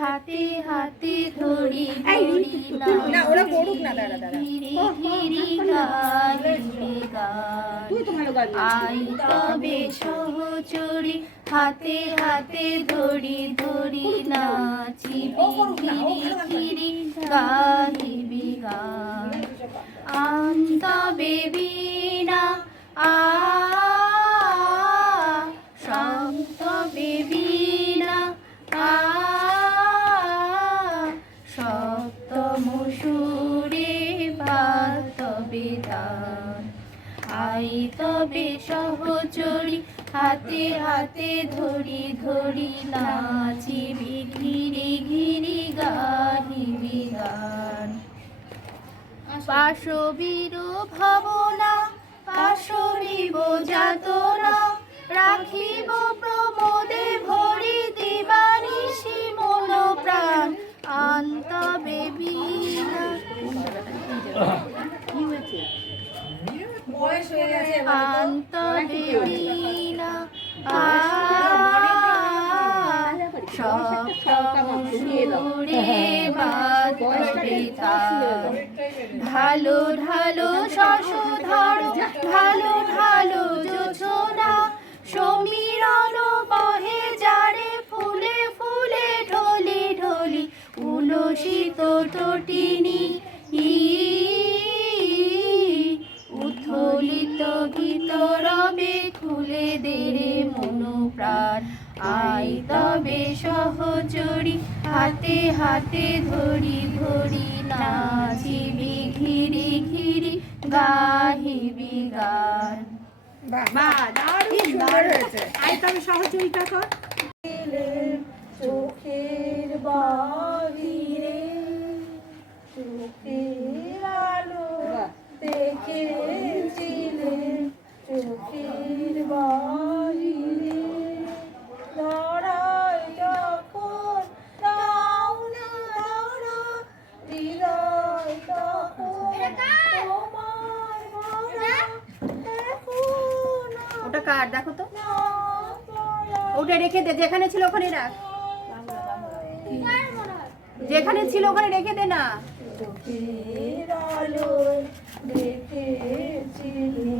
হাতে হাতে ধরি ধরি না ওরা পড়ুক না দাঁড়া দাঁড়া আই তবে সহচরী হাতে হাতে ধরি ধরি নাচিবি ঘিরি ঘিরি গাহিবি গান তবে বীণা তবে বীণা সপ্তম সুরে বাদ তবে দান আই তবে সহচরী হাতে হাতে ধরি ধরি নাচিবি ঘিরি ঘিরি গাহিবি গান পাশবীর ভাবনা পাশবিব যাতনা রাখিব প্রমোদে ভরি দিবানিশি মন প্রাণ আন্তবে বীণা আন্তবে বীণা সপ্তম সুরে বাজবে তার ঢালো ঢালো শশধর ঢালো ঢালো যোছনা সমীরণ বহে যারে ফুলে ফুলে ঢলি ঢলি উলসিত তটিনী উথলিত গীত রবে খুলে দেরে মনো প্রাণ আই তবে সহচরী হাতে হাতে ধরি ধরি নাচিবি ঘিরি ঘিরি গাহিবি গান সহচরিতা কর চোখের বাহিরে চোখের আলো দেখেছিলে চোখের বাহিরে ধরায় যখন দাও না ধরা হৃদয় তখন তোমার ভরা ওটা কার দেখো তো ওটা রেখে দে যেখানে ছিল ওখানে রাখ যেখানে ছিল ওখানে রেখে দে না চোখের আলো দেখেছিলে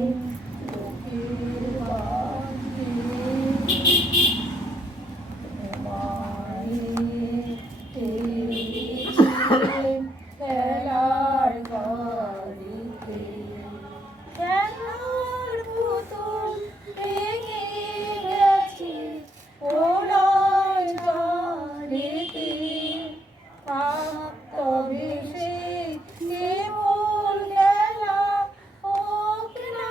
চোখের বাহিরে খেলার ঘরেতে খেলার পুতুল ভেঙে গেছে ওড়ায় ঝড়েতে তবে সে কেবল খেলা হোক না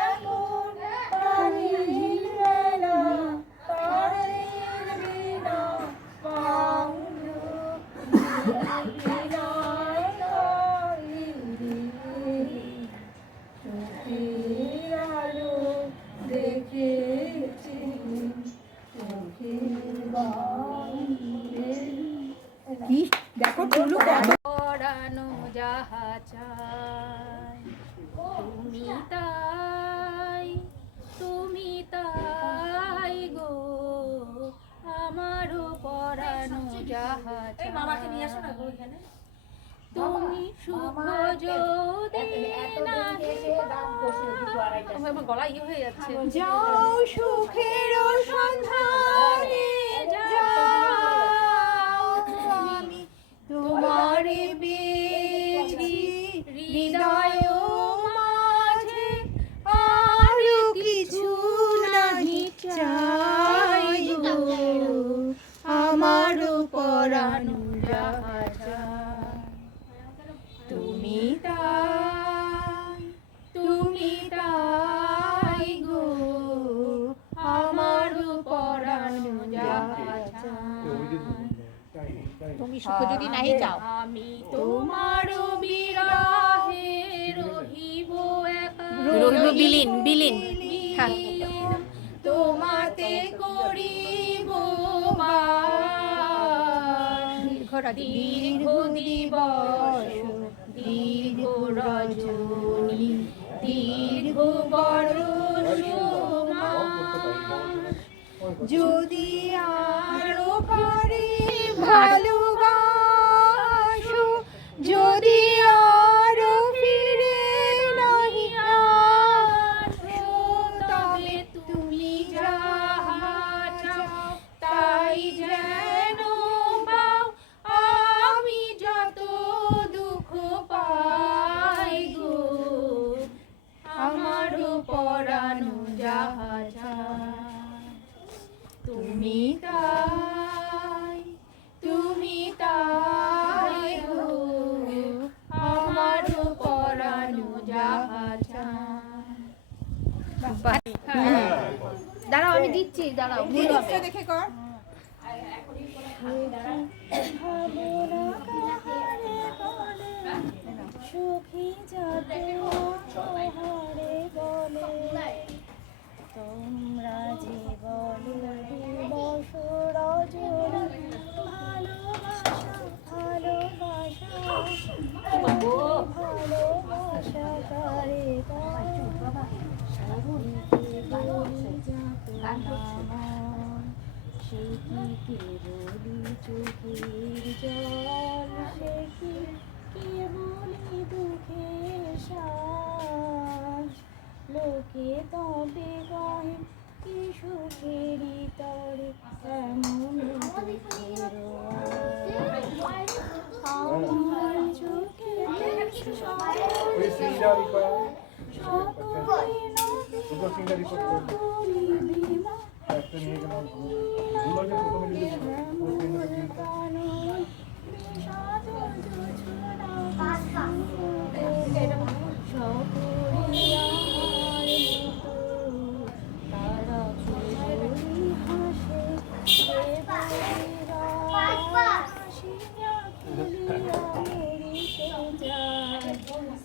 এখন প্রাণীর মেলা তারের বিনা পাউল বিনায় গাইলে চোখের আলো দেখেছি চোখের বাহিরে কি দেখো টুলু পরানো যাহা চাই তুমি তাই গো আমারও পরানো যাহা চাই মামাকে নিয়ে আসো না গো এখানে তুমি সুখ যদি আমার গলা ইয়ে হয়ে যাচ্ছে যাও সুখের সন্ধানে যাও আমি তোমারে বেছি হৃদয় মাঝে আর কিছু নাহি চাই গো আমার পরানো যাহা চাই তুমি তাই গো আমার পরানো যাহা চাই তুমি সুখ যদি নাই চাও আমি তোমার বিরহে রহিব একা রহিব বিলীন বিলীন তোমাতে করিব দীর্ঘ দিবস দীর্ঘ রজনী দীর্ঘ বরষ যদি আরো পারে ভালোবাসো যদি আরো ফিরে নাহি আসো, তবে তুমি যাহা চাও তাই যেন পাও, আমি যত দুঃখ পাই গো, আমারও পরানো যাহা চায়। তুমি তাই গো, আমারও পরানো যাহা চায়। দাঁড়াও আমি দিচ্ছি, দাঁড়াও ভুল হবে। দেখে কর। সুখী যাতে হারে বলে, তোমরা যে বলে দিবস রজনী, ভালোবাসা ভালোবাসা করে সে কি বলি চোখের জল, সে কি বলি দুঃখের শ্বাস, লোকে তবে কহে কি সুখেরই তরে এমন দুঃখের আমার চোখে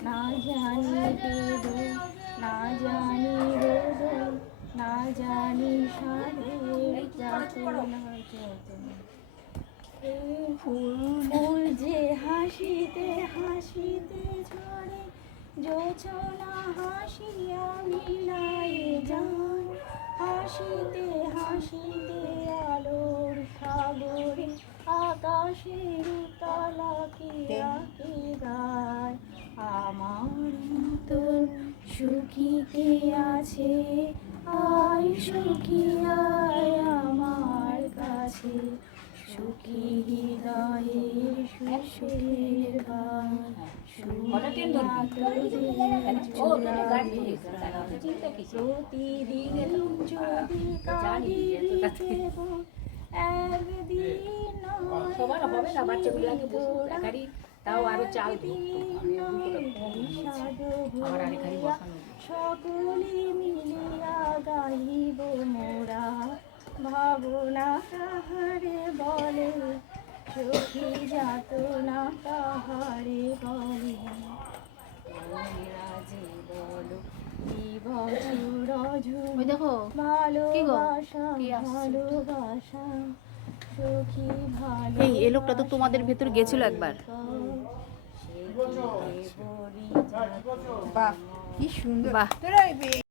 না জানি বেদো, না জানি রোদো, না জানি সাধের যাতনা যতনা। ফুল যে হাসিতে হাসিতে ঝরে, জোছনা হাসিয়া মিলায়ে যান, হাসিতে হাসিতে আলোর সাগরে আকাশের তলাকে আঁকে গায়। আমার মতন সুখী কে আছে, আয় সুখী আয় আমার কাছে, সুখী হৃদয়ের সুখের গান, প্রতিদিন যদি কাঁদি কেবল একদিন সবার হবে না, বাচ্চাগুলোকে তাও আরো চাল সকলে মিলিয়া গাইব মোরা, ভাবনা কাহারে বলে, সখী যাতনা কাহারে বলে, তোমরা যে বলো দিবস রজনী, দেখো ভালোবাসা ভালোবাসা সখী ভালো। এই লোকটা তো তোমাদের ভেতর গেছিল একবার। বাহ কি সুন্দর। বাহ।